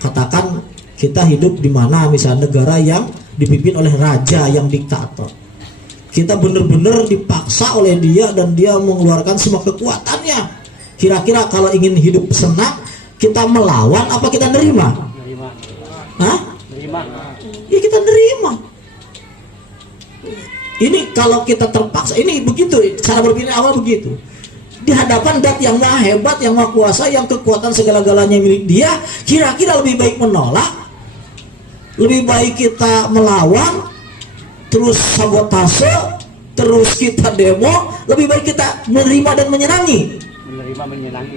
Katakan kita hidup di mana misalnya negara yang dipimpin oleh raja yang diktator. Kita benar-benar dipaksa oleh dia dan dia mengeluarkan semua kekuatannya. Kira-kira kalau ingin hidup senang, kita melawan apa kita nerima? Hah? Nerima. Ya kita nerima. Ini kalau kita terpaksa, ini begitu cara berpikir awal begitu. Di hadapan Dat yang maha hebat, yang maha kuasa, yang kekuatan segala-galanya milik dia, kira-kira lebih baik menolak, lebih baik kita melawan, terus sabotase, terus kita demo, lebih baik kita menerima dan menyenangi. Menerima menyenangi.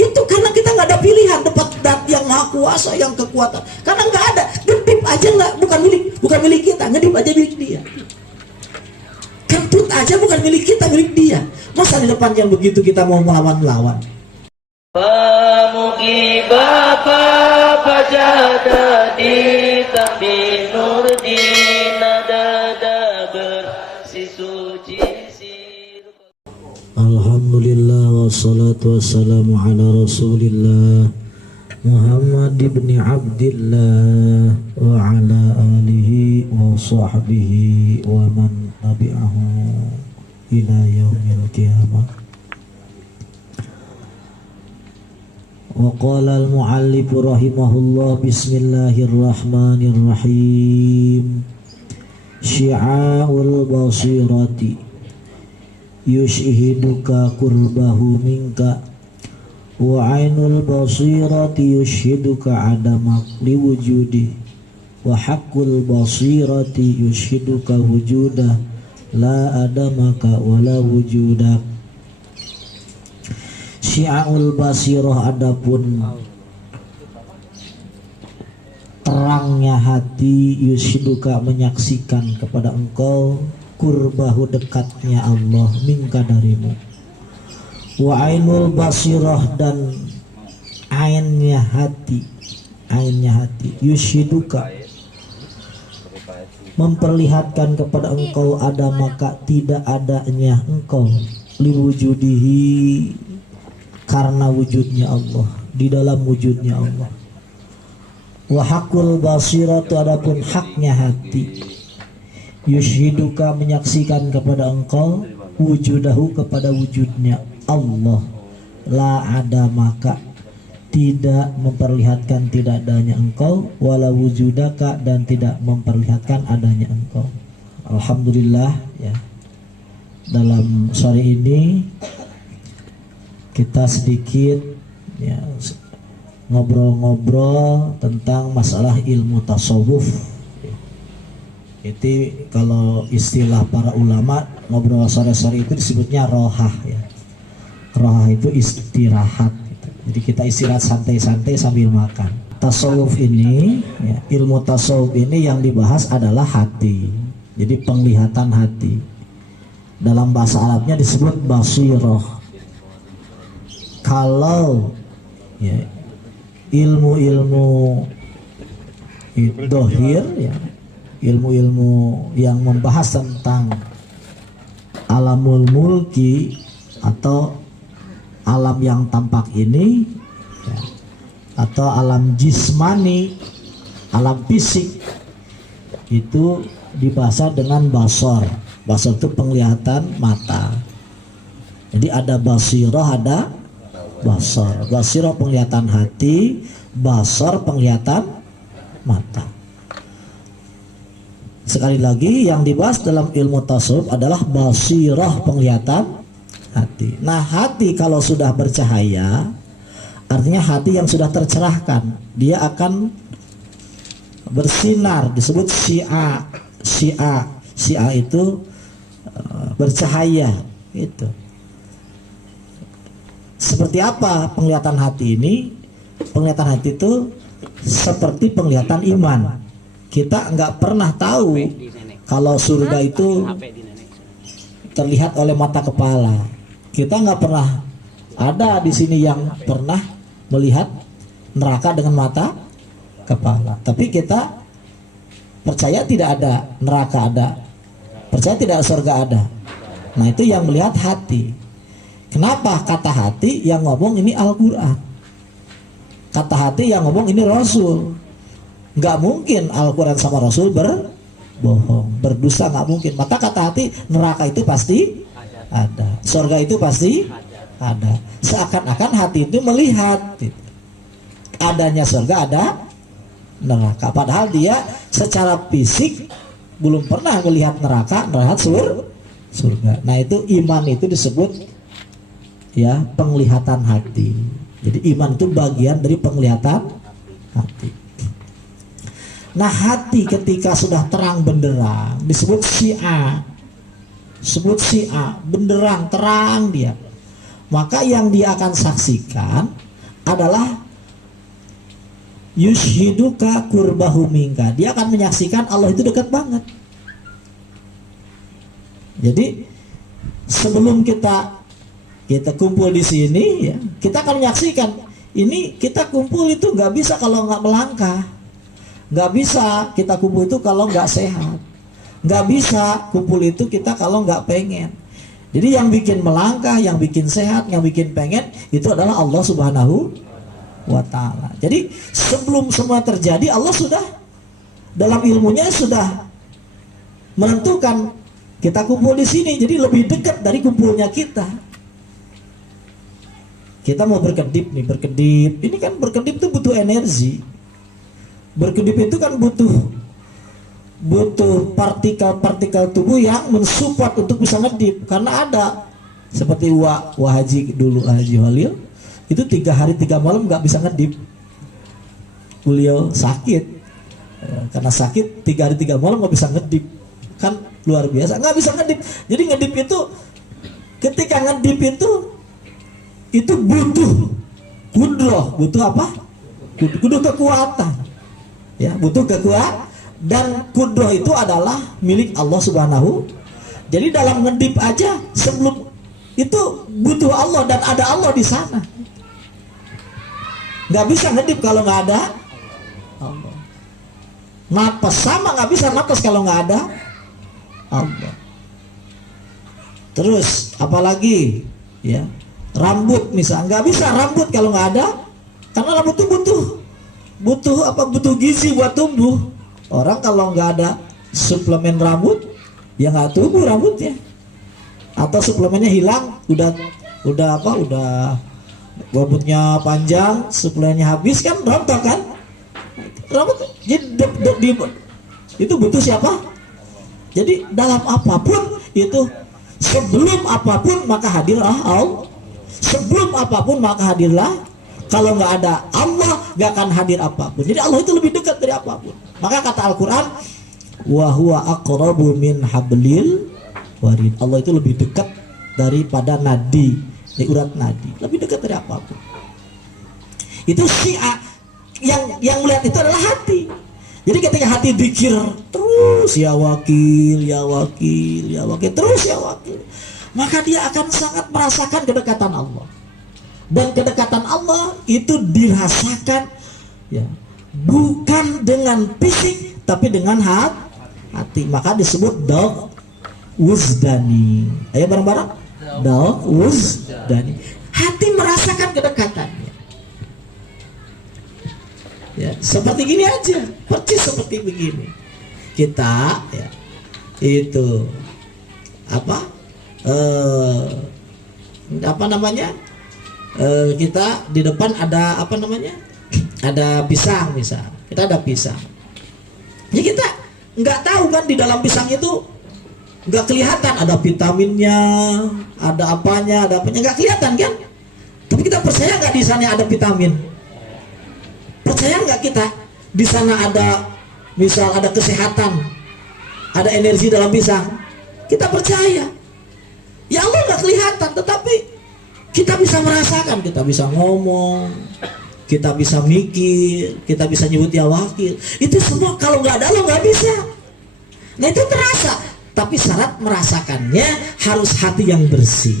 Itu karena kita nggak ada pilihan depan Dat yang maha kuasa, yang kekuatan. Karena nggak ada, ngedip aja nggak, bukan milik kita, ngedip aja milik dia. Kentut aja bukan milik kita, milik dia. Masa di depan yang begitu kita mau melawan-lawan? Alhamdulillah wassalatu wassalamu ala rasulillah Muhammad ibn Abdillah wa ala alihi wa sahbihi wa man tabi'ahu ila yaumil qiyamah. Wa qala al-muallif rahimahullah bismillahirrahmanirrahim. Syi'aul basirati yushhiduka qurbahu minka wa ainul basirati yushhiduka adamak liwujudi wa haqqul basirati yushhiduka wujudah la adamaka wala wujudak. Syi'aul basirah adapun terangnya hati, yushhiduka menyaksikan kepada engkau, kurbahu dekatnya Allah minka darimu, wa ainul basirah dan ainnya hati yushhiduka memperlihatkan kepada engkau ada maka tidak adanya engkau, liwujudihi karena wujudnya Allah, di dalam wujudnya Allah. Wa haqqul basiratu adapun haknya hati, yushhiduka menyaksikan kepada engkau, wujudahu kepada wujudnya Allah, la ada maka tidak memperlihatkan tidak adanya engkau, wala wujudaka dan tidak memperlihatkan adanya engkau. Alhamdulillah ya, dalam sore ini kita sedikit ya ngobrol-ngobrol tentang masalah ilmu tasawuf. Itu kalau istilah para ulama ngobrol sore-sore itu disebutnya rohah ya. Rohah itu istirahat gitu. Jadi kita istirahat santai-santai sambil makan. Tasawuf ini ya, ilmu tasawuf ini yang dibahas adalah hati. Jadi penglihatan hati. Dalam bahasa Arabnya disebut basirah. Kalau ya, ilmu-ilmu dohir ya, ilmu-ilmu yang membahas tentang alamul mulki atau alam yang tampak ini ya, atau alam jismani, alam fisik, itu dibahas dengan basar. Basar itu penglihatan mata. Jadi ada basirah, ada basar. Basirah penglihatan hati, basar penglihatan mata. Sekali lagi yang dibahas dalam ilmu tasawuf adalah basirah penglihatan hati. Nah hati kalau sudah bercahaya, artinya hati yang sudah tercerahkan, dia akan bersinar, disebut syi'a. Syi'a itu bercahaya itu. Seperti apa penglihatan hati ini? Penglihatan hati itu seperti penglihatan iman. Kita nggak pernah tahu kalau surga itu terlihat oleh mata kepala. Kita nggak pernah ada di sini yang pernah melihat neraka dengan mata kepala. Tapi kita percaya tidak ada neraka ada, percaya tidak surga ada. Nah itu yang melihat hati. Kenapa kata hati yang ngomong ini Al-Quran? Kata hati yang ngomong ini Rasul. Nggak mungkin Al-Quran sama Rasul berbohong, berdusta, nggak mungkin. Maka kata hati, neraka itu pasti ada, surga itu pasti ada. Seakan-akan hati itu melihat adanya surga, ada neraka. Padahal dia secara fisik belum pernah melihat neraka, melihat surga. Nah itu iman itu disebut ya penglihatan hati. Jadi iman itu bagian dari penglihatan hati. Nah hati ketika sudah terang benderang disebut syi'a, disebut syi'a, benderang terang dia. Maka yang dia akan saksikan adalah yushhiduka kurbahu minka. Dia akan menyaksikan Allah itu dekat banget. Jadi sebelum kita kumpul di sini ya, kita akan menyaksikan ini kita kumpul itu nggak bisa kalau nggak melangkah, nggak bisa kita kumpul itu kalau nggak sehat, nggak bisa kumpul itu kita kalau nggak pengen. Jadi yang bikin melangkah, yang bikin sehat, yang bikin pengen itu adalah Allah Subhanahu wa Ta'ala. Jadi sebelum semua terjadi Allah sudah dalam ilmunya sudah menentukan kita kumpul di sini, jadi lebih dekat dari kumpulnya kita. Kita mau berkedip nih, berkedip. Ini kan berkedip itu butuh energi. Berkedip itu kan butuh partikel-partikel tubuh yang mensupport untuk bisa ngedip. Karena ada seperti Haji dulu, Haji Holil itu 3 hari 3 malam nggak bisa ngedip. Beliau sakit karena sakit 3 hari 3 malam nggak bisa ngedip. Kan luar biasa, nggak bisa ngedip. Jadi ngedip itu ketika ngedip itu butuh kudroh, butuh apa? Butuh kekuatan, ya, butuh kekuatan. Dan kudroh itu adalah milik Allah Subhanahu. Jadi dalam ngedip aja sebelum itu butuh Allah dan ada Allah di sana. Nggak bisa ngedip kalau nggak ada Allah. Napas sama nggak bisa napas kalau nggak ada Allah. Terus apalagi ya, rambut misal nggak bisa rambut kalau nggak ada, karena rambut itu butuh gizi buat tumbuh. Orang kalau nggak ada suplemen rambut ya nggak tumbuh rambutnya, atau suplemennya hilang, udah rambutnya panjang, suplemennya habis kan rontok kan rambut. Jadi itu butuh siapa? Jadi dalam apapun itu, sebelum apapun maka hadirlah Allah. Sebelum apapun maka hadirlah. Kalau nggak ada Allah nggak akan hadir apapun. Jadi Allah itu lebih dekat dari apapun. Maka kata Al-Quran, wa huwa aqrabu min hablil warid. Allah itu lebih dekat daripada nadi, urat nadi, lebih dekat dari apapun. Itu syi'a yang melihat itu adalah hati. Jadi ketika hati dzikir terus ya wakil, ya wakil, ya wakil, terus ya wakil, maka dia akan sangat merasakan kedekatan Allah. Dan kedekatan Allah itu dirasakan ya, bukan dengan fisik tapi dengan hati. Maka disebut dauk wuzdani. Ayo bareng-bareng, dauk wuzdani. Hati merasakan kedekatannya. Ya, seperti gini aja, persis seperti begini. Kita ya, itu apa namanya? Kita di depan ada apa namanya? Ada pisang misal. Kita ada pisang. Ya kita nggak tahu kan di dalam pisang itu nggak kelihatan ada vitaminnya, ada apanya, nggak kelihatan kan? Tapi kita percaya nggak di sana ada vitamin? Percaya nggak kita di sana ada misal ada kesehatan, ada energi dalam pisang? Kita percaya. Ya Allah nggak kelihatan, tetapi kita bisa merasakan, kita bisa ngomong, kita bisa mikir, kita bisa nyebut ya wakil. Itu semua kalau nggak ada Allah nggak bisa. Nah itu terasa. Tapi syarat merasakannya harus hati yang bersih,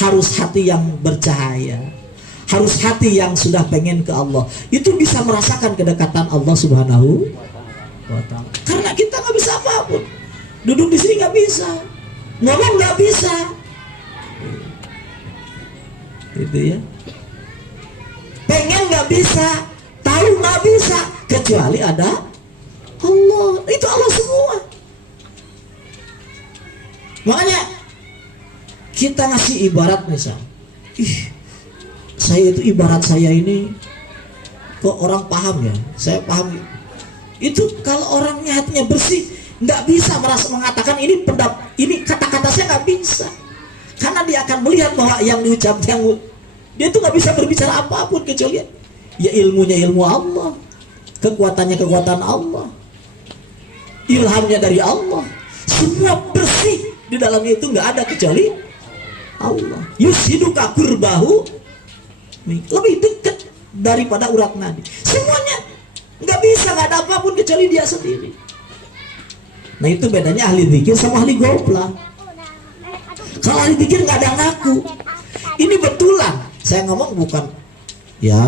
harus hati yang bercahaya, harus hati yang sudah pengen ke Allah. Itu bisa merasakan kedekatan Allah Subhanahu wa Ta'ala. Karena kita nggak bisa apapun. Duduk di sini nggak bisa, ngomong nggak bisa. Itu ya. pengen nggak bisa, tahu nggak bisa, kecuali ada Allah. Itu Allah semua. Makanya kita ngasih ibarat misal, saya itu ibarat saya ini, kok orang paham ya, saya paham. Itu kalau orangnya hatinya bersih, nggak bisa merasa mengatakan ini kata-kata saya nggak bisa, karena dia akan melihat bahwa yang diucapkan, dia tuh nggak bisa berbicara apapun kecuali ya ilmunya ilmu Allah, kekuatannya kekuatan Allah, ilhamnya dari Allah, semua bersih di dalamnya, itu nggak ada kecuali Allah. Yusiduka kurbahu, lebih dekat daripada urat nadi. Semuanya nggak bisa, nggak ada apapun kecuali dia sendiri. Nah itu bedanya ahli zikir sama ahli goblok. Kalau ahli zikir nggak ada ngaku. Ini betulan saya ngomong, bukan ya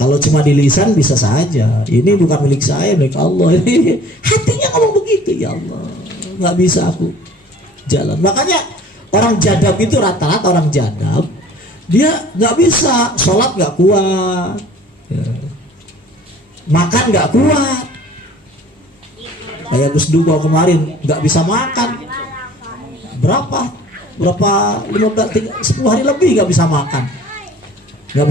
kalau cuma di lisan bisa saja, ini bukan milik saya, milik Allah. Ini hatinya ngomong begitu, ya Allah nggak bisa aku jalan. Makanya orang jadab itu rata-rata orang jadab, dia nggak bisa sholat, nggak kuat ya. Makan nggak kuat, kayak Gus Dugo kemarin nggak bisa makan berapa 10 hari lebih nggak bisa makan, nggak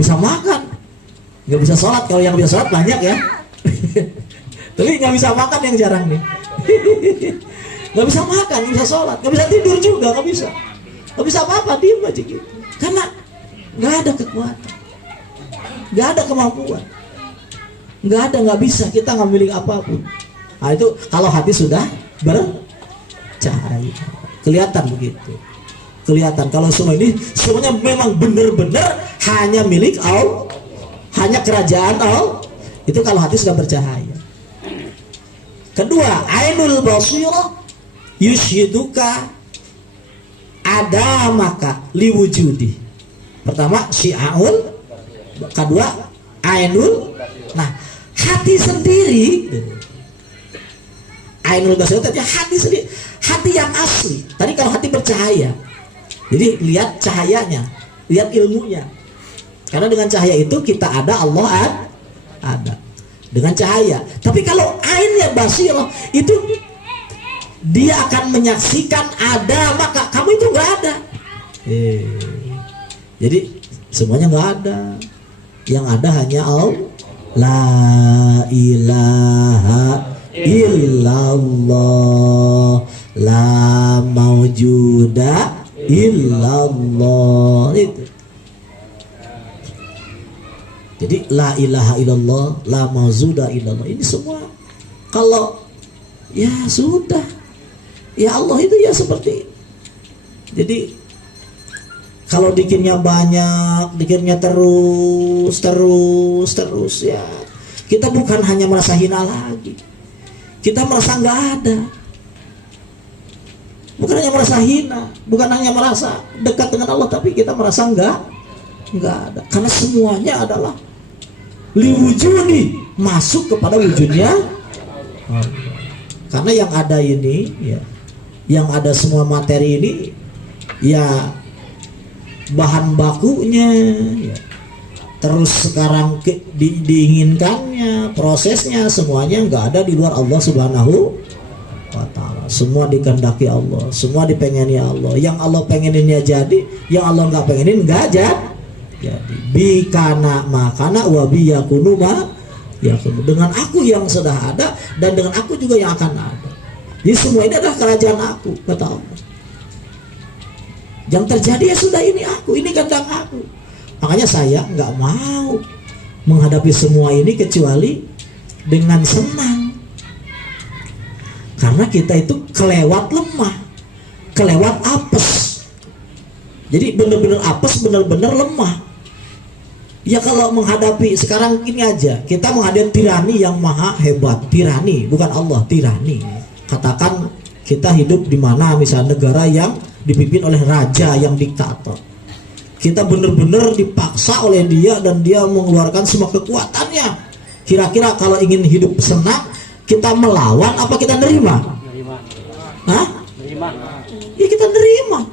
bisa sholat. Kalau yang bisa sholat banyak ya tapi nggak bisa makan yang jarang nih nggak bisa makan, nggak bisa sholat, nggak bisa tidur juga, nggak bisa apa-apa, diem aja gitu, karena nggak ada kekuatan, nggak ada kemampuan, nggak bisa, kita nggak milik apapun. Nah itu kalau hati sudah bercahaya, kelihatan begitu, kelihatan kalau semua ini semuanya memang benar-benar hanya milik Allah, hanya kerajaan Allah. Itu kalau hati sudah bercahaya. Kedua, ainul basirah yushiduka ada maka liwujudi. Pertama syi'aul, kedua ainul. Nah hati sendiri, ainul basirah tadi hati sendiri, hati yang asli. Tadi kalau hati bercahaya, jadi lihat cahayanya, lihat ilmunya. Karena dengan cahaya itu kita ada, Allah ada dengan cahaya. Tapi kalau ainnya basirah, itu dia akan menyaksikan ada maka kamu itu nggak ada. Jadi semuanya nggak ada, yang ada hanya Allah. La ilaha illallah, la maujuda illallah. Itu. Jadi la ilaha illallah, la maujuda illallah. Ini semua kalau ya sudah, ya Allah itu ya seperti ini. Jadi kalau dikirnya banyak, dikirnya terus ya, kita bukan hanya merasa hina lagi, kita merasa nggak ada. Bukan hanya merasa hina, bukan hanya merasa dekat dengan Allah, tapi kita merasa nggak ada. Karena semuanya adalah liwujudi, masuk kepada wujudnya Allah. Karena yang ada ini ya, yang ada semua materi ini ya bahan bakunya ya, terus sekarang diinginkannya, prosesnya semuanya nggak ada di luar Allah Subhanahu wa ta'ala. Semua dikehendaki Allah, semua dipengeni Allah. Yang Allah pengeninnya jadi, yang Allah nggak pengenin nggak jadi. Bikana makana wabi yakunu ma yakunu. Dengan aku yang sudah ada dan dengan aku juga yang akan ada. Jadi semua ini adalah kerajaan aku, kata Allah. Yang terjadi ya sudah, ini aku, ini kehendak aku. Makanya saya nggak mau menghadapi semua ini kecuali dengan senang. Karena kita itu kelewat lemah, kelewat apes. Jadi benar-benar apes, benar-benar lemah. Ya kalau menghadapi sekarang ini aja, kita menghadapi tirani yang maha hebat, tirani, bukan Allah, tirani. Katakan kita hidup di mana, misalnya negara yang dipimpin oleh raja yang diktator. Kita benar-benar dipaksa oleh dia dan dia mengeluarkan semua kekuatannya. Kira-kira kalau ingin hidup senang, kita melawan apa kita nerima? Hah? Nerima. Ya kita nerima.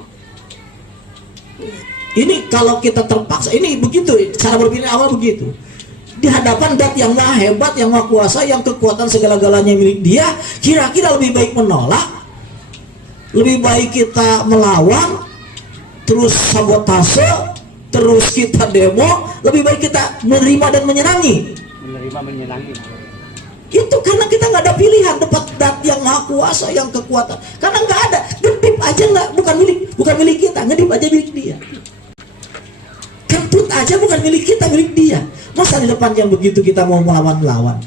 Ini kalau kita terpaksa, ini begitu cara berpikir awal begitu. Di hadapan dat yang maha hebat, yang maha kuasa, yang kekuatan segala-galanya milik dia, kira-kira lebih baik menolak, lebih baik kita melawan, terus sabotase, terus kita demo, lebih baik kita menerima dan menyenangi. Menerima menyenangi. Itu karena kita nggak ada pilihan depan dat yang maha kuasa, yang kekuatan. Karena nggak ada, ngedip aja nggak, bukan milik kita, ngedip aja milik dia. Kentut aja bukan milik kita, milik dia. Masa di depan yang begitu kita mau melawan-lawan?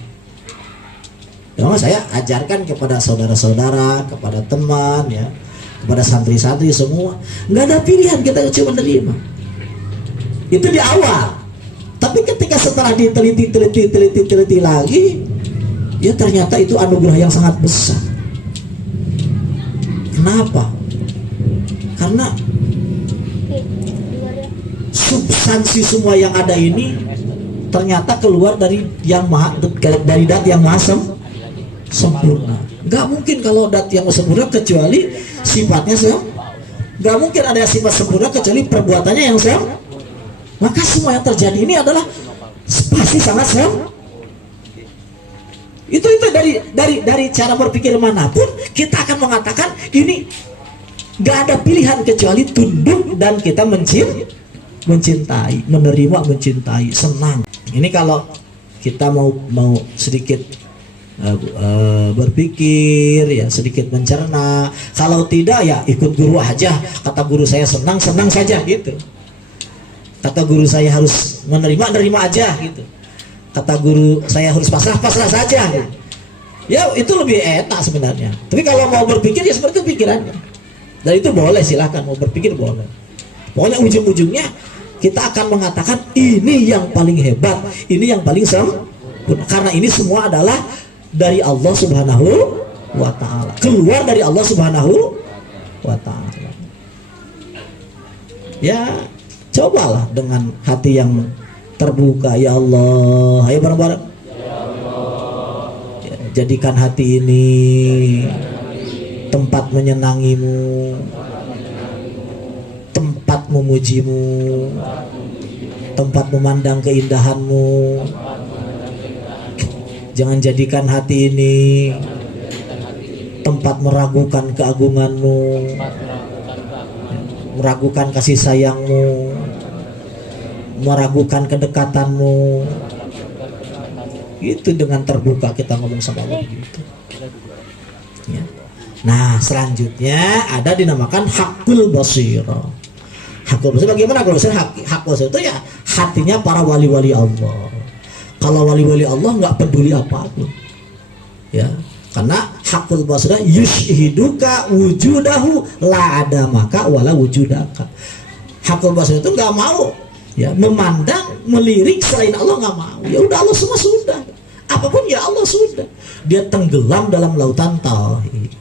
Ya, saya ajarkan kepada saudara-saudara, kepada teman, ya, kepada santri-santri semua, nggak ada pilihan, kita cuma menerima. Itu di awal. Tapi ketika setelah diteliti lagi, ya ternyata itu anugerah yang sangat besar. Kenapa? Karena substansi semua yang ada ini ternyata keluar dari yang dari dat yang maha sempurna. Nggak mungkin kalau dat yang sempurna kecuali sifatnya nggak mungkin ada sifat sempurna kecuali perbuatannya yang maka semua yang terjadi ini adalah pasti sangat itu dari cara berpikir manapun kita akan mengatakan ini nggak ada pilihan kecuali tunduk dan kita mencintai, menerima, mencintai, senang. Ini kalau kita mau sedikit berpikir, ya sedikit mencerna. Kalau tidak ya ikut guru aja. Kata guru saya senang saja gitu. Kata guru saya harus nerima aja gitu. Kata guru saya harus pasrah saja gitu. Ya itu lebih enak sebenarnya. Tapi kalau mau berpikir ya seperti itu pikirannya. Dan itu boleh, silahkan mau berpikir boleh. Pokoknya ujung-ujungnya kita akan mengatakan ini yang paling hebat, ini yang paling sempurna, karena ini semua adalah dari Allah Subhanahu wa Ta'ala, keluar dari Allah Subhanahu wa Ta'ala. Ya cobalah dengan hati yang terbuka, ya Allah, ayo bareng-bareng, ya, jadikan hati ini tempat menyenangimu, tempat memujimu, tempat memandang keindahanmu. Jangan jadikan hati ini tempat meragukan keagunganmu, meragukan kasih sayangmu, meragukan kedekatanmu. Itu dengan terbuka kita ngomong sama Allah gitu. Ya. Nah selanjutnya ada dinamakan hakul basirah. Hakul basirah bagaimana? Kalau hak basirah itu ya hatinya para wali-wali Allah. Kalau wali-wali Allah nggak peduli apapun, ya, karena hakul basirah yushhiduka wujudahu la ada maka wala wujudaka. Hakul basirah itu nggak mau, ya, memandang, melirik selain Allah, nggak mau. Ya udah, Allah semua sudah, apapun ya Allah sudah. Dia tenggelam dalam lautan tauhid.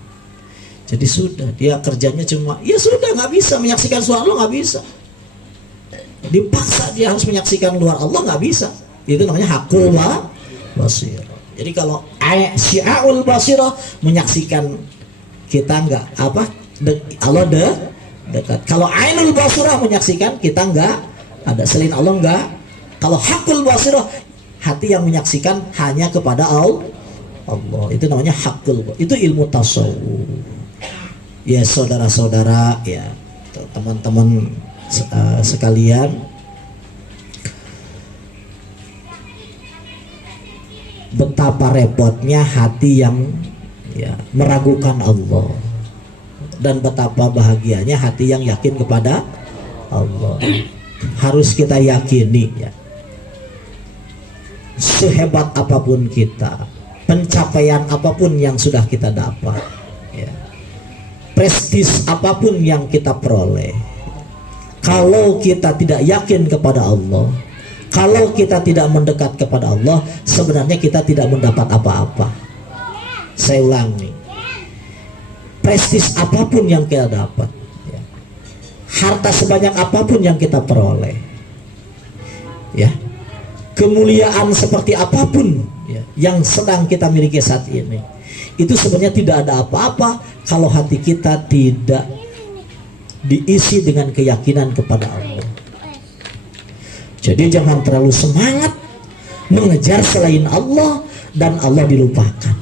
Jadi sudah, dia kerjanya cuma, ya sudah, nggak bisa menyaksikan suara Allah, nggak bisa. Dipaksa dia harus menyaksikan luar Allah, nggak bisa. Itu namanya hakul basirah. Jadi kalau syi'aul basirah, menyaksikan kita nggak Allah dekat. Kalau ainul basirah, menyaksikan kita nggak ada selain Allah, nggak. Kalau hakul basirah, hati yang menyaksikan hanya kepada Allah. Itu namanya hakul. Itu ilmu tasawuf. Ya saudara-saudara, ya teman-teman sekalian, betapa repotnya hati yang, ya, meragukan Allah, dan betapa bahagianya hati yang yakin kepada Allah. Harus kita yakini, ya, sehebat apapun kita, pencapaian apapun yang sudah kita dapat, ya, prestis apapun yang kita peroleh, kalau kita tidak yakin kepada Allah, kalau kita tidak mendekat kepada Allah, sebenarnya kita tidak mendapat apa-apa. Saya ulangi, prestis apapun yang kita dapat, ya, harta sebanyak apapun yang kita peroleh, ya, kemuliaan seperti apapun, ya, yang sedang kita miliki saat ini, itu sebenarnya tidak ada apa-apa kalau hati kita tidak diisi dengan keyakinan kepada Allah. Jadi jangan terlalu semangat mengejar selain Allah dan Allah dilupakan.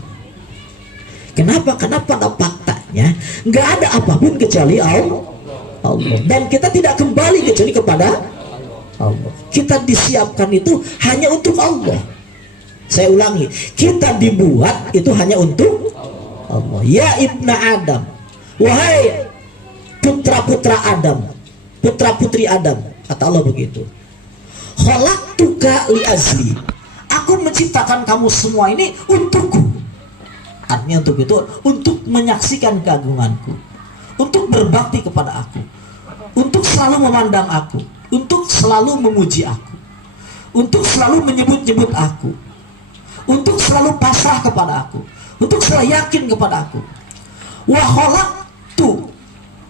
Kenapa? Karena pada faktanya nggak ada apapun kecuali Allah. Dan kita tidak kembali kecuali kepada Allah. Kita disiapkan itu hanya untuk Allah. Saya ulangi, kita dibuat itu hanya untuk Allah. Ya ibna Adam, wahai putra-putra Adam, putra-putri Adam, kata Allah begitu. Khalaqtuka li azli. Aku menciptakan kamu semua ini untukku. Artinya untuk itu, untuk menyaksikan keagunganku, untuk berbakti kepada aku, untuk selalu memandang aku, untuk selalu memuji aku, untuk selalu menyebut-nyebut aku, untuk selalu pasrah kepada aku, untuk selalu yakin kepada aku. Wa khalaqtu,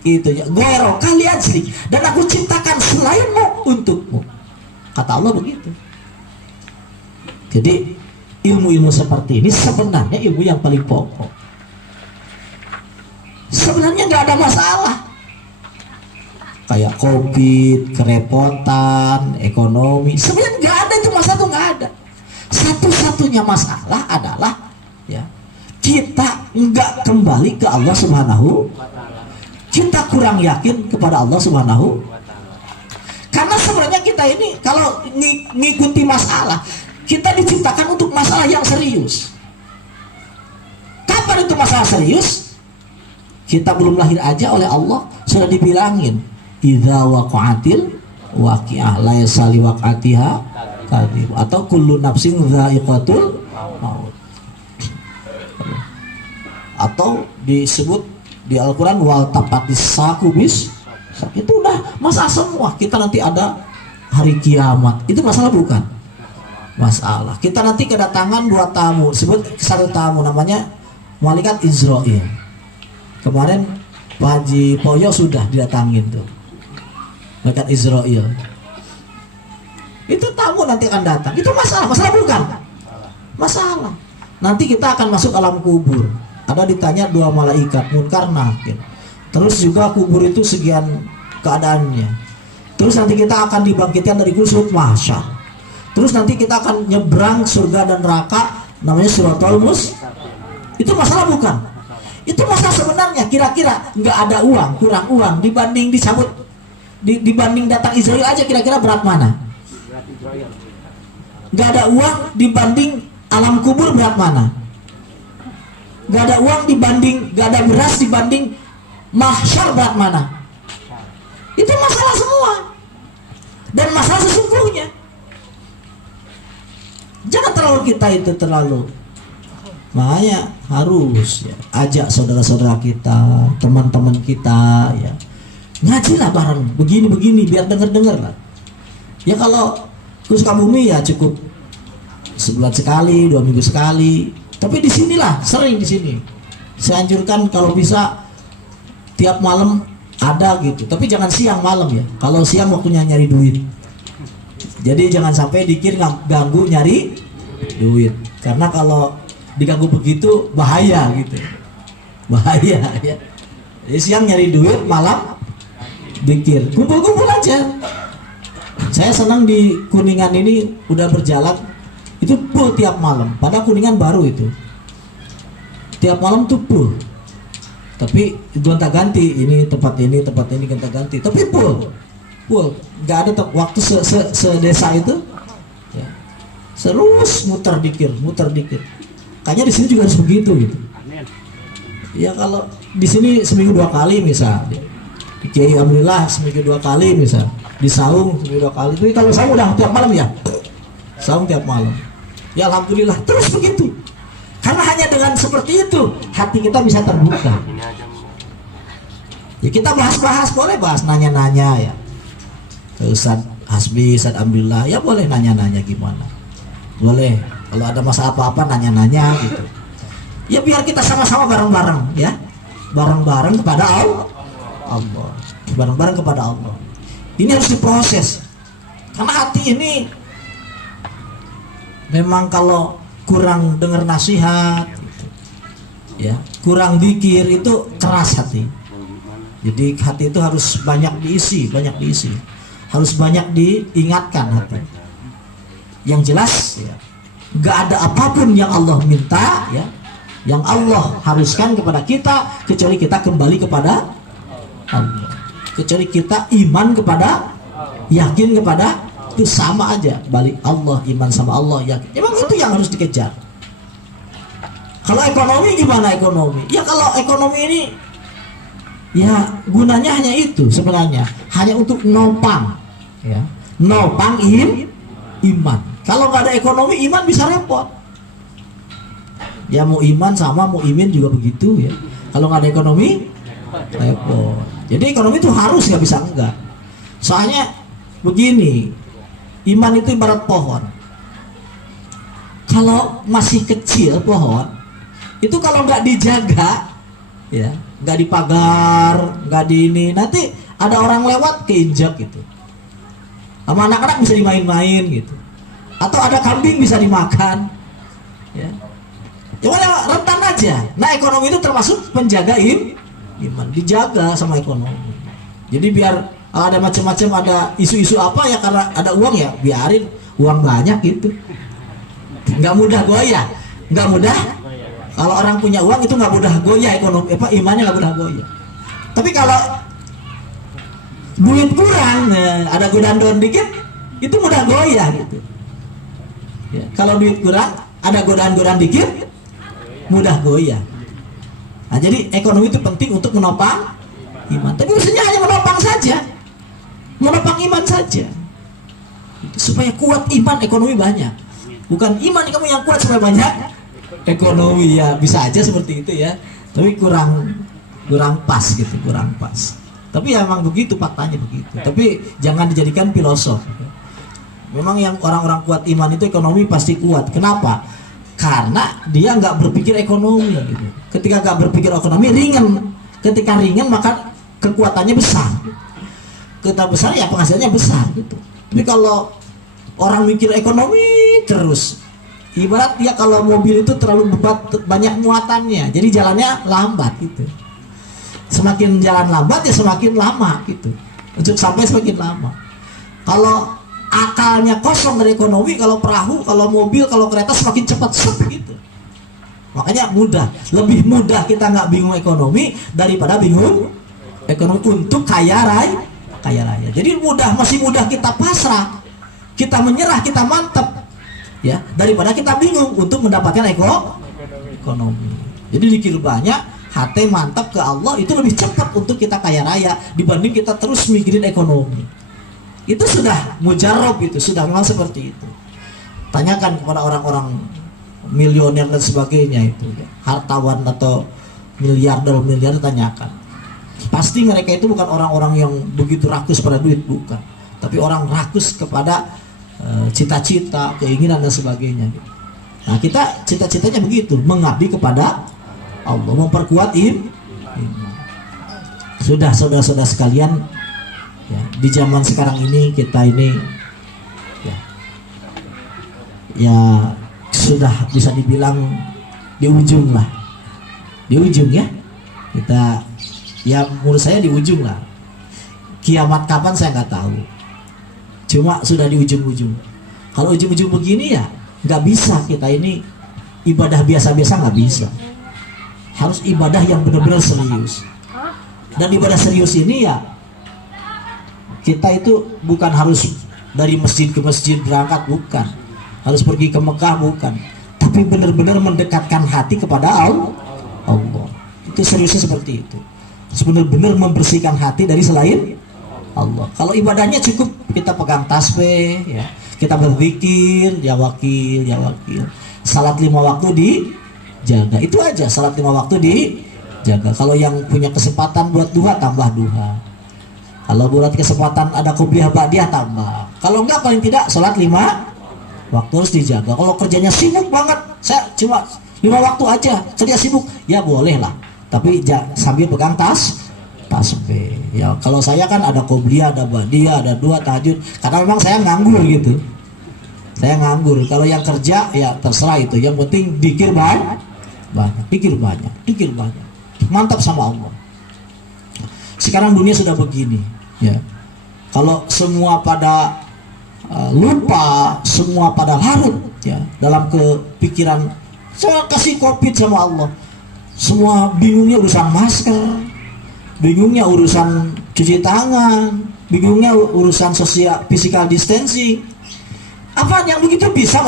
itu ya, ghairaka li ajli, dan aku ciptakan selainmu untukmu. Kata Allah begitu. Jadi ilmu-ilmu seperti ini sebenarnya ilmu yang paling pokok. Sebenarnya nggak ada masalah. Kayak COVID, kerepotan, ekonomi, sebenarnya nggak ada itu masalah, tuh nggak ada. Satu-satunya masalah adalah ya kita nggak kembali ke Allah Subhanahu, kita kurang yakin kepada Allah Subhanahu. Karena sebenarnya kita ini kalau ngikuti masalah, kita diciptakan untuk masalah yang serius. Kapan itu masalah serius? Kita belum lahir aja oleh Allah sudah dibilangin, idza waqa'atil waqi'ah la yasali waq'atiha kadhib, atau kullu nafsin dha'iqatul maut. Atau disebut di Al-Qur'an wal tapatis sakubis. Itu udah masalah semua. Kita nanti ada hari kiamat. Itu masalah bukan? Masalah. Kita nanti kedatangan dua tamu, sebut satu tamu namanya malaikat Israil. Kemarin Pak Haji Poyo sudah didatangin tuh, malaikat Israil. Itu tamu nanti akan datang. Itu masalah. Masalah bukan? Masalah. Nanti kita akan masuk alam kubur. Ada ditanya dua malaikat Munkar Nakir. Terus juga kubur itu sekian keadaannya. Terus nanti kita akan dibangkitkan dari kubur mahsyar. Terus nanti kita akan nyebrang surga dan neraka, namanya Siratal Mustaqim. Itu masalah bukan? Itu masalah sebenarnya. Kira-kira nggak ada uang, kurang uang dibanding dicabut, dibanding datang Israel aja, kira-kira berat mana? Nggak ada uang dibanding alam kubur, berat mana? Nggak ada uang dibanding, nggak ada beras dibanding mahsyar, berat mana? Itu masalah semua. Dan masalah sesungguhnya. Jangan terlalu kita itu terlalu. Makanya harus ya, ajak saudara-saudara kita, teman-teman kita ya. Ngajilah bareng, begini-begini biar denger-denger lah. Ya kalau ke Sukabumi ya cukup sebulan sekali, 2 minggu sekali. Tapi di sinilah, sering di sini. Saya anjurkan kalau bisa tiap malam ada gitu. Tapi jangan siang malam ya. Kalau siang waktunya nyari duit. Jadi jangan sampai dikir ganggu nyari duit. Karena kalau diganggu begitu bahaya gitu. Bahaya ya. Jadi siang nyari duit, malam dikir. Kumpul-kumpul aja. Saya senang di Kuningan ini udah berjalan itu full tiap malam. Padahal Kuningan baru itu. Tiap malam tuh full. Tapi gonta-ganti, ini tempat ini gonta-ganti. Tapi full. Nggak ada waktu sedesa itu ya. Terus muter dikir. Kayaknya di sini juga harus begitu gitu. Ya kalau di sini seminggu 2 kali misal, di Kiai alhamdulillah seminggu 2 kali misal, di Saung seminggu 2 kali. Tapi kalau Saung udah tiap malam ya, Saung tiap malam. Ya alhamdulillah terus begitu. Karena hanya dengan seperti itu hati kita bisa terbuka. Ya kita bahas-bahas, boleh bahas, nanya-nanya ya. Ke Ustaz Hasbi, Ustaz alhamdulillah, ya boleh nanya-nanya gimana. Boleh. Kalau ada masalah apa-apa nanya-nanya gitu. Ya biar kita sama-sama bareng-bareng ya. Bareng-bareng kepada Allah. Bareng-bareng kepada Allah. Ini harus diproses. Karena hati ini memang kalau kurang dengar nasihat gitu, ya, kurang zikir itu keras hati. Jadi hati itu harus banyak diisi. harus banyak diingatkan hati. Yang jelas ya, nggak ada apapun yang Allah minta ya, yang Allah haruskan kepada kita kecuali kita kembali kepada Allah, kecuali kita iman kepada, yakin kepada, itu sama aja, balik Allah, iman sama Allah, yakin. Emang itu yang harus dikejar. Kalau ekonomi gimana ekonomi? Ya kalau ekonomi ini ya gunanya hanya itu sebenarnya, hanya untuk nopang ya, nopang iman. Kalau nggak ada ekonomi, iman bisa repot. Ya mau iman sama mau imin juga begitu ya. Kalau nggak ada ekonomi, repot. Jadi ekonomi itu harus, nggak bisa enggak. Soalnya begini, iman itu ibarat pohon. Kalau masih kecil pohon, itu kalau nggak dijaga, ya, nggak dipagar, nggak di ini, nanti ada orang lewat keinjak gitu. Sama anak-anak bisa dimain-main gitu. Atau ada kambing bisa dimakan. Ya. Cuma rentan aja. Nah ekonomi itu termasuk penjaga iman, dijaga sama ekonomi. Jadi biar ada macam-macam, ada isu-isu apa ya, karena ada uang ya biarin uang banyak gitu. Nggak mudah goyah, nggak mudah. Kalau orang punya uang itu nggak mudah goyah ekonomi, imannya nggak mudah goyah. Tapi kalau duit kurang, ada godaan dikit, itu mudah goyah gitu. Ya, kalau duit kurang, ada godaan dikit, mudah goyah. Nah, jadi ekonomi itu penting untuk menopang iman. Tapi maksudnya hanya menopang saja, menopang iman saja, supaya kuat iman, ekonomi banyak. Bukan iman kamu yang kuat supaya banyak ekonomi, ya bisa aja seperti itu ya. Tapi kurang pas gitu, kurang pas. Tapi ya memang begitu, faktanya begitu. Tapi jangan dijadikan filosof. Memang yang orang-orang kuat iman itu ekonomi pasti kuat. Kenapa? Karena dia nggak berpikir ekonomi gitu. Ketika nggak berpikir ekonomi, ringan. Ketika ringan maka kekuatannya besar. Ketika besar ya penghasilannya besar gitu. Tapi kalau orang mikir ekonomi terus, ibarat dia kalau mobil itu terlalu banyak muatannya, jadi jalannya lambat gitu. Semakin jalan lambat ya semakin lama gitu. Untuk sampai semakin lama. Kalau akalnya kosong dari ekonomi, kalau perahu, kalau mobil, kalau kereta semakin cepat gitu. Makanya lebih mudah kita nggak bingung ekonomi daripada bingung ekonomi untuk kaya raya. Jadi masih mudah kita pasrah, kita menyerah, kita mantap ya, daripada kita bingung untuk mendapatkan ekonomi. Jadi dikir banyak, hati mantap ke Allah, itu lebih cepat untuk kita kaya raya dibanding kita terus mikirin ekonomi. Itu sudah mujarab, itu sudah memang seperti itu. Tanyakan kepada orang-orang milioner dan sebagainya itu ya, hartawan atau miliarder tanyakan. Pasti mereka itu bukan orang-orang yang begitu rakus pada duit, bukan. Tapi orang rakus kepada cita-cita, keinginan dan sebagainya. Nah kita cita-citanya begitu, mengabdi kepada Allah, memperkuat iman. Sudah saudara-saudara sekalian, ya, di zaman sekarang ini kita ini ya sudah bisa dibilang di ujung ya, kita ya menurut saya di ujung lah. Kiamat kapan saya nggak tahu, cuma sudah di ujung-ujung. Kalau ujung-ujung begini ya nggak bisa kita ini ibadah biasa-biasa, nggak bisa. Harus ibadah yang benar-benar serius. Dan ibadah serius ini ya kita itu bukan harus dari masjid ke masjid berangkat, bukan. Harus pergi ke Mekah, bukan. Tapi benar-benar mendekatkan hati kepada Allah. Itu seriusnya seperti itu. Benar-benar membersihkan hati dari selain Allah. Kalau ibadahnya cukup kita pegang tasbih, ya, kita berzikir, ya wakil. Salat 5 waktu dijaga. Itu aja, salat 5 waktu dijaga. Kalau yang punya kesempatan buat duha, tambah duha. Kalau buat kesempatan ada qobliyah ba'diyah, tambah. Kalau enggak, paling tidak salat 5 waktu harus dijaga. Kalau kerjanya sibuk banget, saya cuma 5 waktu aja, kerja sibuk, ya boleh lah. Tapi sambil pegang tasbih. Ya kalau saya kan ada qobliyah, ada ba'diyah, ada duha, tahajud. Karena memang saya nganggur gitu. Saya nganggur. Kalau yang kerja ya terserah itu. Yang penting dikir banyak. Dikir banyak. Mantap sama Allah. Sekarang dunia sudah begini, ya. Kalau semua pada lupa, semua pada larut ya dalam kepikiran, saya kasih COVID sama Allah, semua bingungnya urusan masker, bingungnya urusan cuci tangan, bingungnya urusan sosial physical distancing. Apa yang begitu bisa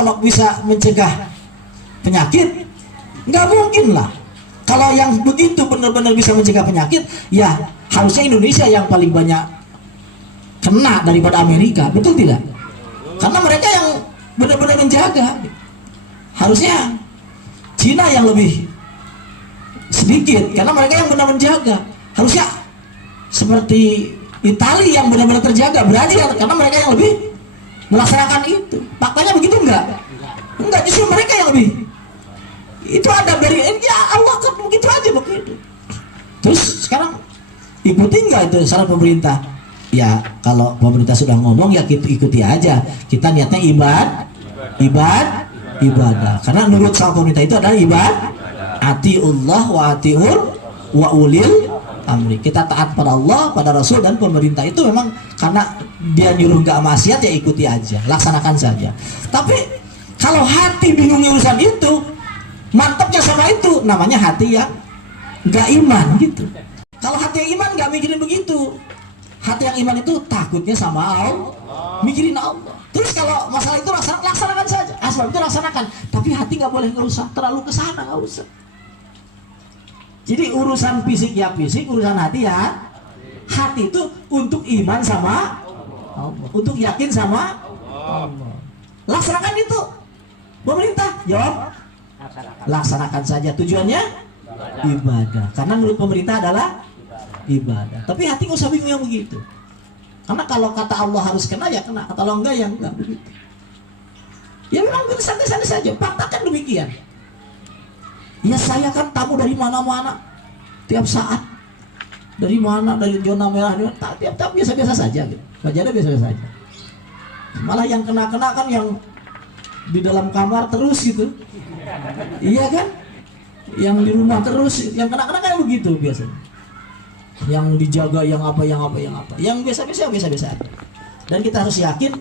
mencegah penyakit? Nggak mungkin lah. Kalau yang begitu benar-benar bisa mencegah penyakit, ya harusnya Indonesia yang paling banyak kena daripada Amerika, betul tidak? Karena mereka yang benar-benar menjaga. Harusnya Cina yang lebih sedikit, karena mereka yang benar menjaga. Harusnya seperti Italia yang benar-benar terjaga, Brazil, karena mereka yang lebih melaksanakan itu. Faktanya begitu enggak? Enggak, justru mereka yang lebih. Itu ada dari ya Allah kan begitu aja begitu. Terus sekarang ikuti enggak itu saran pemerintah? Ya kalau pemerintah sudah ngomong ya kita ikuti aja. Kita niatnya ibadah. Karena menurut sama pemerintah itu adalah ibadah. Atiullah wa atiur wa ulil amri. Kita taat pada Allah, pada Rasul dan pemerintah itu memang karena dia nyuruh enggak maksiat ya ikuti aja, laksanakan saja. Tapi kalau hati bingungnya urusan itu, mantapnya sama itu, namanya hati yang nggak iman gitu. Kalau hati yang iman nggak mikirin begitu. Hati yang iman itu takutnya sama Allah, mikirin Allah. Terus kalau masalah itu laksanakan saja, asbab itu laksanakan. Tapi hati nggak boleh, nggak usah terlalu kesana, nggak usah. Jadi urusan fisik ya fisik, urusan hati ya hati itu untuk iman sama Allah, untuk yakin sama Allah. Laksanakan itu. Pemerintah jawab laksanakan saja, tujuannya ibadah. Karena menurut pemerintah adalah ibadah. Tapi hati nggak usah bingung yang begitu. Karena kalau kata Allah harus kena ya kena, kalau enggak ya enggak begitu. Ya memang santai-santai saja. Fakta kan demikian. Ya saya kan tamu dari mana-mana, tiap saat. Dari mana, dari zona merah, tiap biasa-biasa saja gitu. Wajahnya biasa-biasa saja. Malah yang kena-kena kan yang di dalam kamar terus gitu. Iya kan? Yang di rumah terus, yang kena-kena kan begitu biasanya. Yang dijaga, yang apa. Yang biasa-biasa. Dan kita harus yakin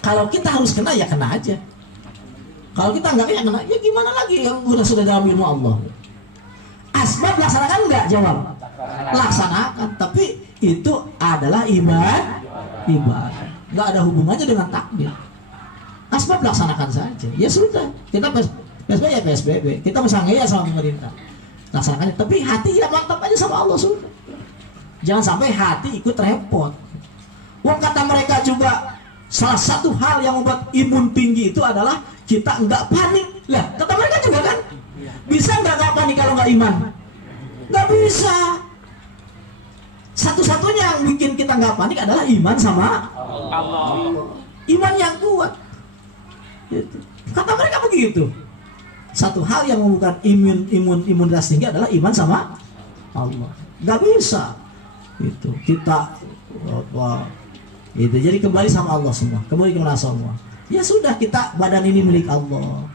kalau kita harus kena ya kena aja. Kalau kita enggak kena, ya gimana lagi yang sudah dalam ilmu Allah. Asbab laksanakan enggak? Jawab. Laksanakan, tapi itu adalah ibadah. Enggak ada hubungannya dengan takdir. Asbab laksanakan saja. Ya sudah, kita PSBB ya PSBB. Kita bersangga ya sama pemerintah. Laksanakan, tapi hati ya mantap aja sama Allah sudah. Jangan sampai hati ikut repot. Wong kata mereka juga salah satu hal yang membuat imun tinggi itu adalah kita enggak panik. Lah, kata mereka juga kan, bisa enggak panik kalau enggak iman? Enggak bisa. Satu-satunya yang bikin kita enggak panik adalah iman sama Allah. Iman yang kuat. Gitu. Kata mereka begitu. Satu hal yang membuka imunitas tinggi adalah iman sama Allah. Enggak bisa. Itu kita apa? Itu jadi kembali sama Allah semua. Kembali ke semua. Ya sudah, kita badan ini milik Allah.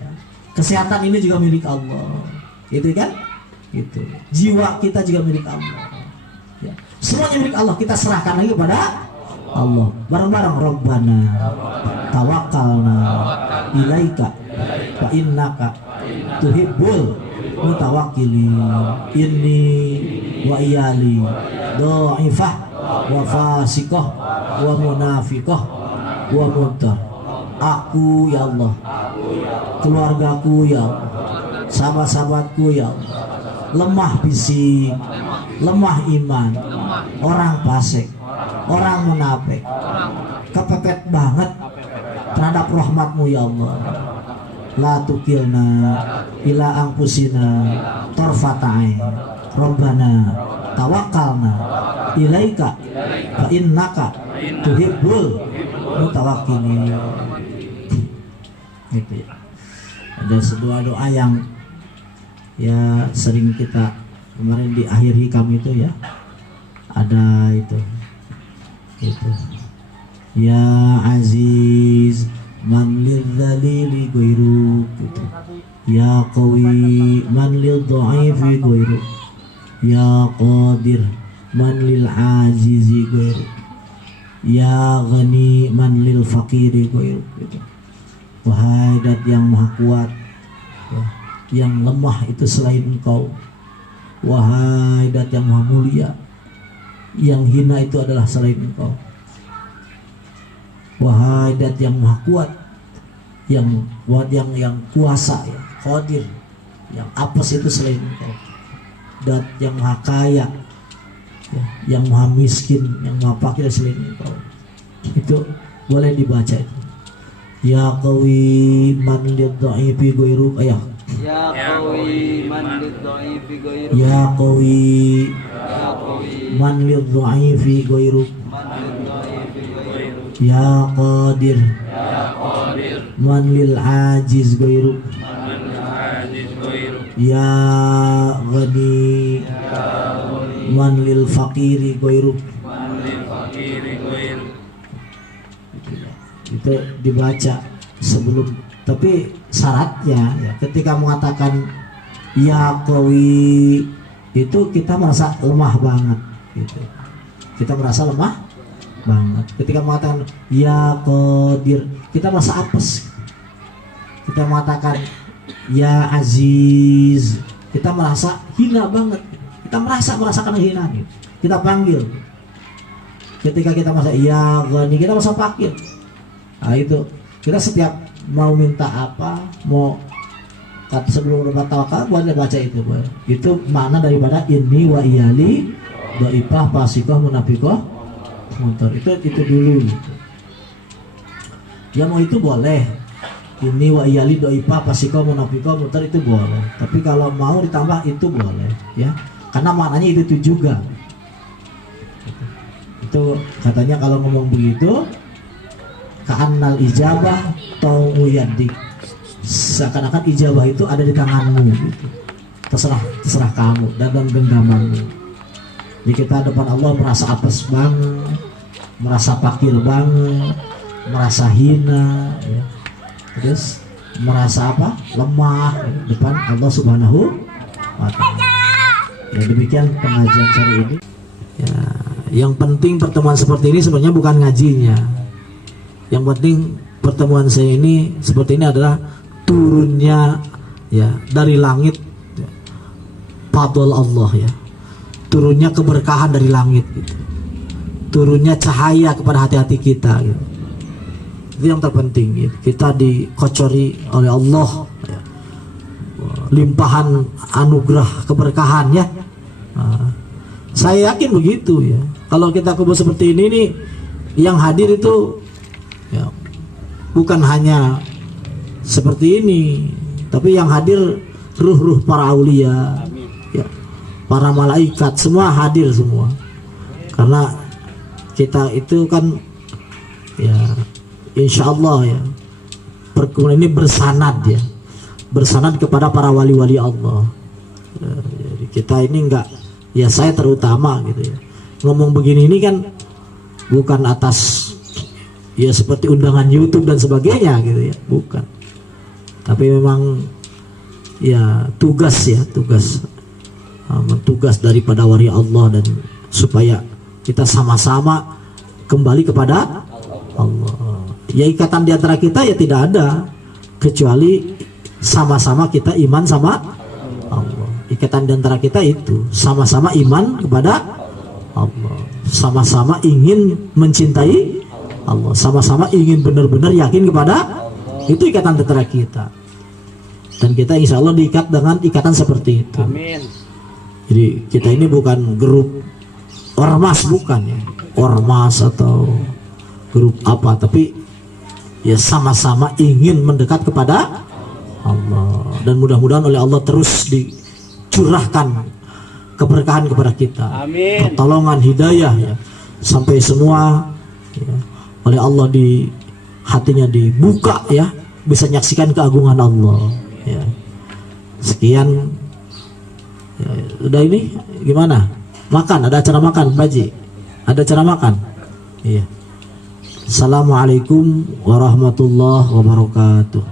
Ya. Kesehatan ini juga milik Allah. Gitu kan? Gitu. Jiwa kita juga milik Allah. Ya. Semuanya milik Allah. Kita serahkan lagi kepada Allah. Bareng-bareng Rabbana tawakkalna ilaika wa innaka tuhibbul mutawakkilin inni wa iyali dhaifah wa fasiqah wa munafiqah wa mutar. Aku ya Allah, keluargaku ya Allah, sahabat-sahabatku ya Allah, lemah fisik, lemah iman, orang fasik, orang munafik, kepepet banget terhadap rahmatmu ya Allah. La tukilna ila angkusina torfata'in Rabbana tawakkalna ilaika wa innaka tuhibbul mutawakkilin. Gitu ya. Ada sebuah doa yang ya sering kita kemarin di akhir hikam itu ya, ada itu ya aziz man lidzalili ghairu gitu. Ya qawi man lidha'ifi ghairu. Ya qadir man lil ajizi ghairu, ya ghani man lil fakiri ghairu, gitu. Wahai Dat yang maha kuat, ya, yang lemah itu selain engkau. Wahai Dat yang maha mulia, yang hina itu adalah selain engkau. Wahai Dat yang maha kuat, yang kuasa, ya, qadir, yang apes itu selain engkau. Dat yang maha kaya, ya, yang maha miskin, yang maha fakir selain engkau. Itu boleh dibaca itu. Ya qawi man lidha'ifi ghairuk, ayah. Ya qawi man lidha'ifi ghairuk. Ya qawi man lidha'ifi ghairuk. Ya qadir man lil ajiz ghairuk. Ya ghani man lil fakiri ghairuk. Itu dibaca sebelum, tapi syaratnya ya, ketika mengatakan ya qawi itu kita merasa lemah banget gitu. Kita merasa lemah banget. Ketika mengatakan ya qadir kita merasa apes. Kita mengatakan ya aziz kita merasa hina banget. Kita merasakan hinaan gitu. Kita panggil. Ketika kita merasa ya ghani kita merasa fakir. Nah itu kita setiap mau minta apa, mau sebelum berbuat tawakal boleh baca itu, boleh. Itu makna daripada ini wa iyali dhaifah fasikoh munafikoh motor. Itu dulu gitu. Ya mau itu boleh. Ini wa iyali dhaifah fasikoh munafikoh motor itu boleh. Tapi kalau mau ditambah itu boleh ya. Karena maknanya itu juga. Itu katanya kalau ngomong begitu ka'annal ijabah tau'u yadik, seakan-akan ijabah itu ada di tanganmu gitu. Terserah kamu dalam genggamanmu. Jadi kita depan Allah merasa apes banget, merasa fakir banget, merasa hina ya. Terus merasa apa? Lemah ya, depan Allah Subhanahu wa ta'ala. Ya demikian pengajian sore ini ya. Yang penting pertemuan seperti ini sebenarnya bukan ngajinya. Yang penting pertemuan saya ini seperti ini adalah turunnya ya dari langit ya, fadl Allah ya, turunnya keberkahan dari langit gitu. Turunnya cahaya kepada hati-hati kita gitu. Itu yang terpenting gitu. Kita dikocori oleh Allah ya, limpahan anugerah keberkahan ya. Nah, saya yakin begitu ya. Kalau kita kumpul seperti ini nih, yang hadir itu ya, bukan hanya seperti ini, tapi yang hadir ruh-ruh para aulia, ya, para malaikat semua hadir semua. Karena kita itu kan ya, insya Allah ya, perkumpulan ini bersanad ya, bersanad kepada para wali-wali Allah. Ya, jadi kita ini enggak, ya saya terutama gitu ya. Ngomong begini ini kan bukan atas ya seperti undangan YouTube dan sebagainya gitu ya, bukan. Tapi memang ya tugas daripada wali Allah, dan supaya kita sama-sama kembali kepada Allah. Ya ikatan di antara kita ya tidak ada kecuali sama-sama kita iman sama Allah. Ikatan di antara kita itu sama-sama iman kepada Allah, sama-sama ingin mencintai Allah, sama-sama ingin benar-benar yakin kepada itu ikatan antara kita. Dan kita insya Allah diikat dengan ikatan seperti itu. Amin. Jadi kita ini bukan grup ormas, bukan ya, ormas atau grup apa, tapi ya sama-sama ingin mendekat kepada Allah. Dan mudah-mudahan oleh Allah terus dicurahkan keberkahan kepada kita. Amin. Pertolongan hidayah ya, sampai semua ya, oleh Allah di hatinya dibuka ya, bisa menyaksikan keagungan Allah ya. Sekian ya, udah ini gimana? Makan, ada acara makan, Pak Haji? Ada acara makan? Iya. Assalamualaikum warahmatullahi wabarakatuh.